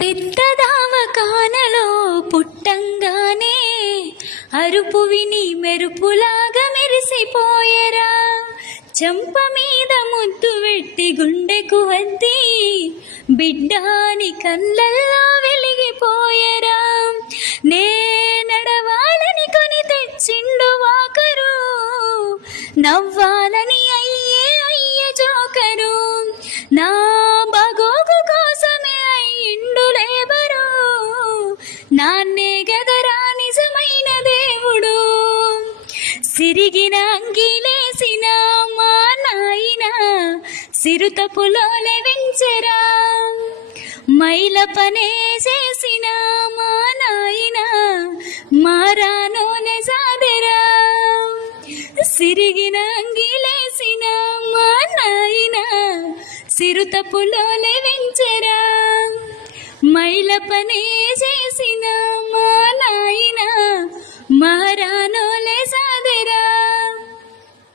పెద్దదావ కానలో పుట్టంగానే అరుపు విని మెరుపులాగా మెరిసిపోయరా. చెంప మీద ముద్దు పెట్టి గుండెకు హద్ది బిడ్డాని కళ్ళల్లో వెలిగిపోయరా. నే నడవాలని కొని తెచ్చిండు వాకరు, నవ్వాలని అయ్యే జోకరు. నా బాగోగు కోసమే అయ్యిండు లేబరు, నాన్నే గదరా నిజమైన దేవుడు. సిరిగిన అంగిలేసిన మా నాయన సిరుత పులోలే వెంచెరా. మైల పనే చేసిన మా నాయన మారానోనే సాదెరా. సిరిగిన అంగిలేసిన మా నాయన సిరుత పులోలే వెంచెరా. మైల పనే చేసిన మా